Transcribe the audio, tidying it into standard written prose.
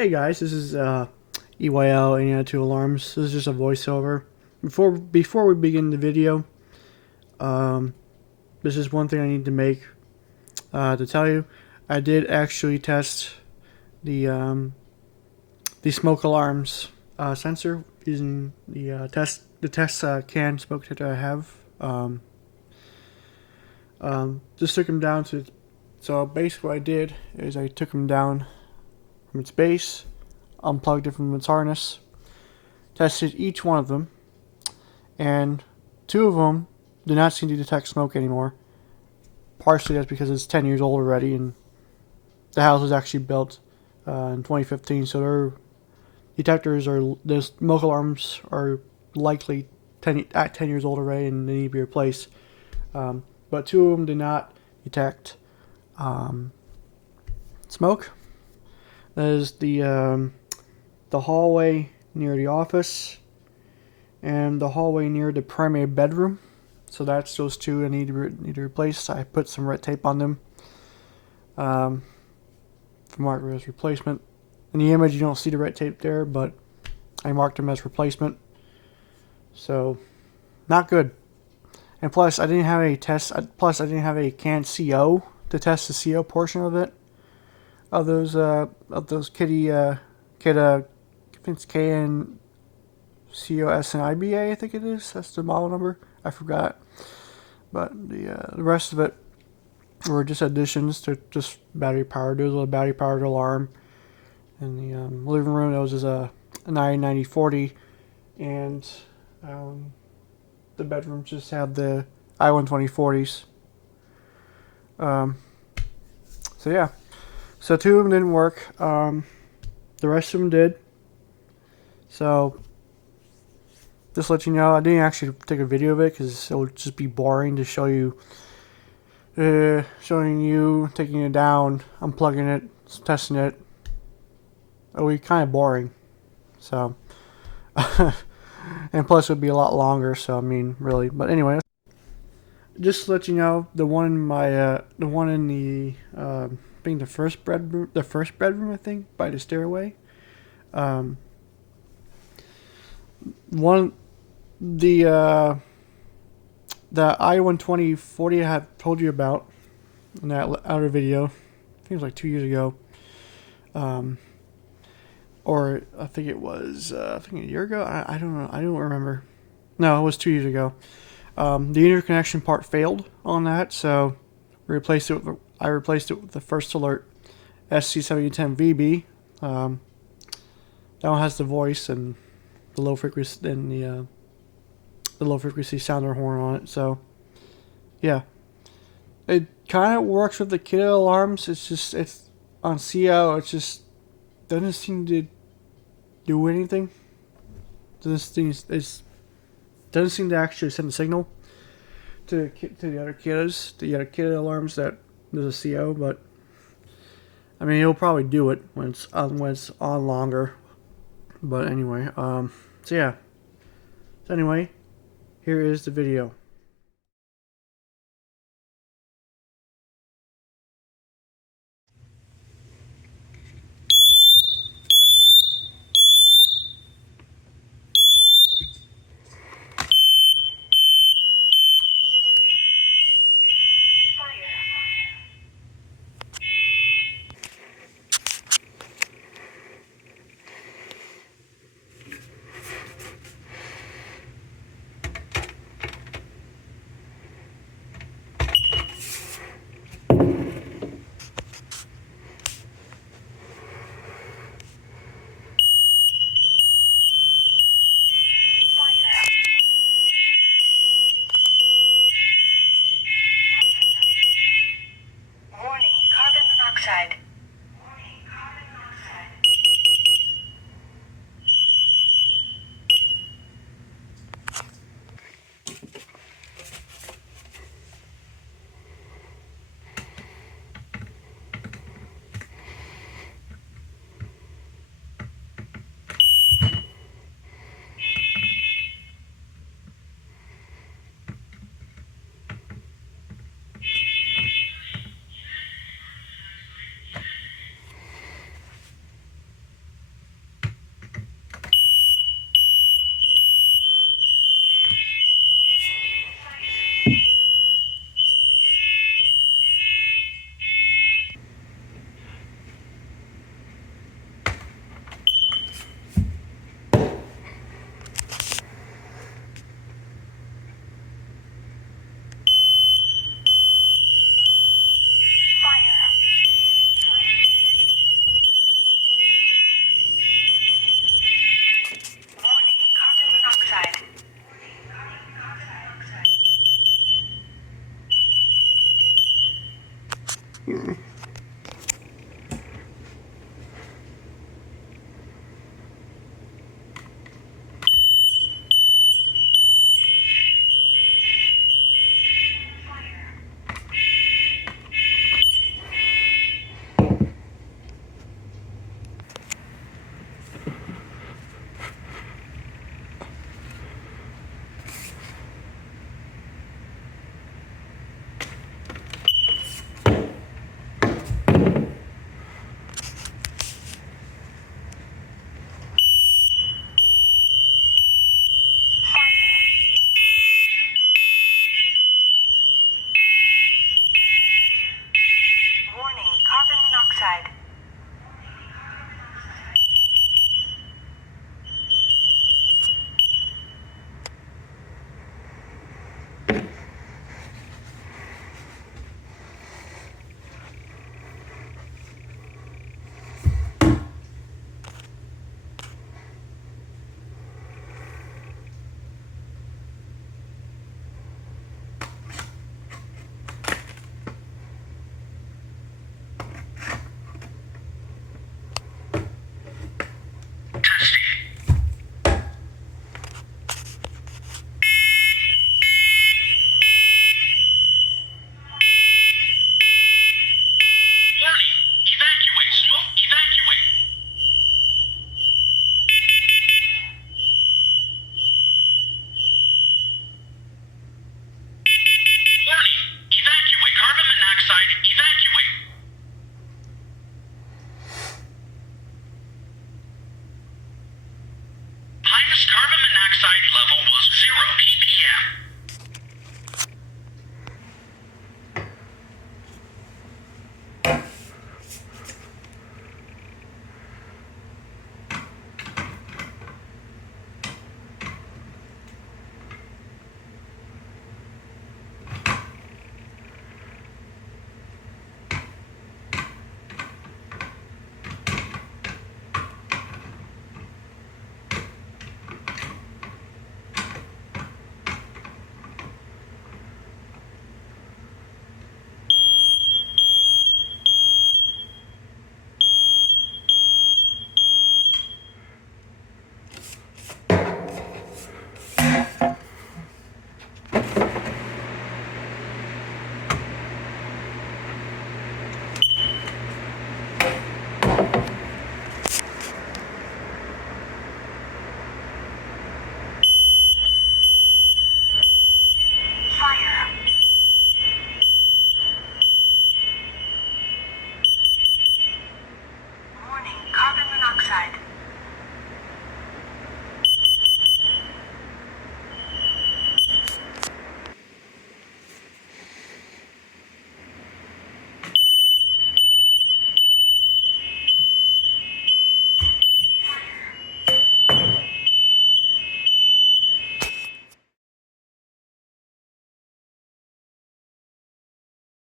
Hey guys, this is EYL and 2 Alarms. This is just a voiceover. Before we begin the video, um, this is one thing I need to make to tell you. I did actually test the smoke alarms sensor using the test can smoke detector I have. Just took them down to. So basically, what I did is I took them down from its base, unplugged it from its harness, tested each one of them, and 2 of them did not seem to detect smoke anymore. Partially that's because it's 10 years old already, and the house was actually built in 2015, so their detectors the smoke alarms are likely 10 years old already, and they need to be replaced. But 2 of them did not detect smoke. That is the hallway near the office and the hallway near the primary bedroom. So that's those 2 I need to replace. I put some red tape on them for mark as replacement. In the image, you don't see the red tape there, but I marked them as replacement. So not good. And plus, I didn't have a test. Plus, I didn't have a CAN CO to test the CO portion of it. Of those kitty I think it's KN COS and IBA, I think it is. That's the model number. I forgot. But the rest of it were just additions to just battery powered. There's a little battery powered alarm in the living room. That was just a 9040, and the bedrooms just have the I-12040s. So yeah, so 2 of them didn't work. The rest of them did. So just to let you know, I didn't actually take a video of it because it would just be boring to show you, showing you taking it down, unplugging it, testing it. It would be kind of boring. So, and plus it would be a lot longer. So I mean, really. But anyway, just to let you know, the one in the one in the, I think the first bedroom, I think, by the stairway. One the I-12040 I have told you about in that other video. I think it was like 2 years ago. Or I think it was I think a year ago. I don't know. I don't remember. No, it was 2 years ago. The interconnection part failed on that, so I replaced it with the First Alert SC7010VB. That one has the voice and the low frequency and the low frequency sounder horn on it. So yeah, it kind of works with the kiddo alarms. It's on CO. It just doesn't seem to do anything. Doesn't seem to actually send a signal to the other kiddos, the other kiddo alarms that there's a CO. But I mean, it'll probably do it when it's on longer. But anyway, so yeah. So anyway, here is the video. Warning, carbon monoxide. here.